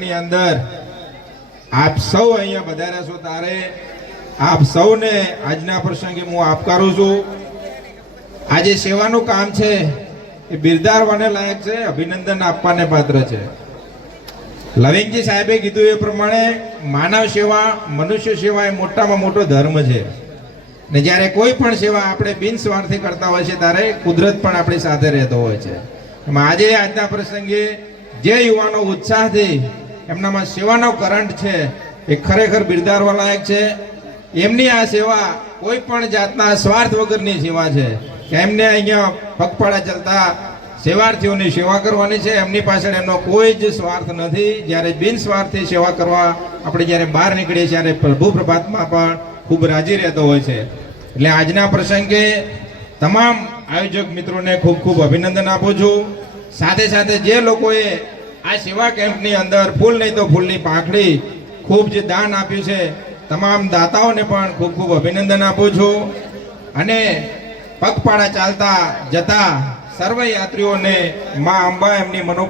ની અંદર આપ સૌ અહીંયા વધાર્યા છો તારે આપ સૌને આજના પ્રસંગે હું આપકારું છું। આજે સેવાનું કામ છે એ બિરદારવાને લાયક છે, અભિનંદન આપવાને પાત્ર છે। લવિંગજી સાહેબે કીધું એ પ્રમાણે માનવ સેવા, મનુષ્ય સેવા એ મોટામાં મોટો ધર્મ છે ને જ્યારે કોઈ પણ સેવા આપણે બિનસ્વાર્થી કરતા હોય છે ત્યારે કુદરત પણ આપણી સાથે રહેતો હોય છે। આજે આજના પ્રસંગે જે યુવાનો ઉત્સાહથી એમનામાં સેવાનો કરંટ છે એ ખરેખર બિરદારવા લાયક છે। એમની આ સેવા કોઈ પણ જાતના સ્વાર્થ વગરની સેવા છે કે એમને અહીંયા પગપાળા ચાલતા સેવાર્થીઓની સેવા કરવાની છે, એમની પાછળ એમનો કોઈ જ સ્વાર્થ નથી। જ્યારે બિનસ્વાર્થી સેવા કરવા આપણે જ્યારે બહાર નીકળીએ ત્યારે પ્રભુ પ્રભાતમાં પણ ખૂબ રાજી રહેતો હોય છે। એટલે આજના પ્રસંગે તમામ આયોજક મિત્રોને ખૂબ ખૂબ અભિનંદન આપું છું। સાથે સાથે જે લોકોએ આ સેવા કેમ્પની અંદર ફૂલ નહીં તો ફૂલની પાંખડી ખૂબ જે દાન આપ્યું છે તમામ દાતાઓને પણ ખૂબ ખૂબ અભિનંદન આપું છું। અને પગપાળા ચાલતા જતા સર્વ યાત્રીઓને મા અંબા એમની મનો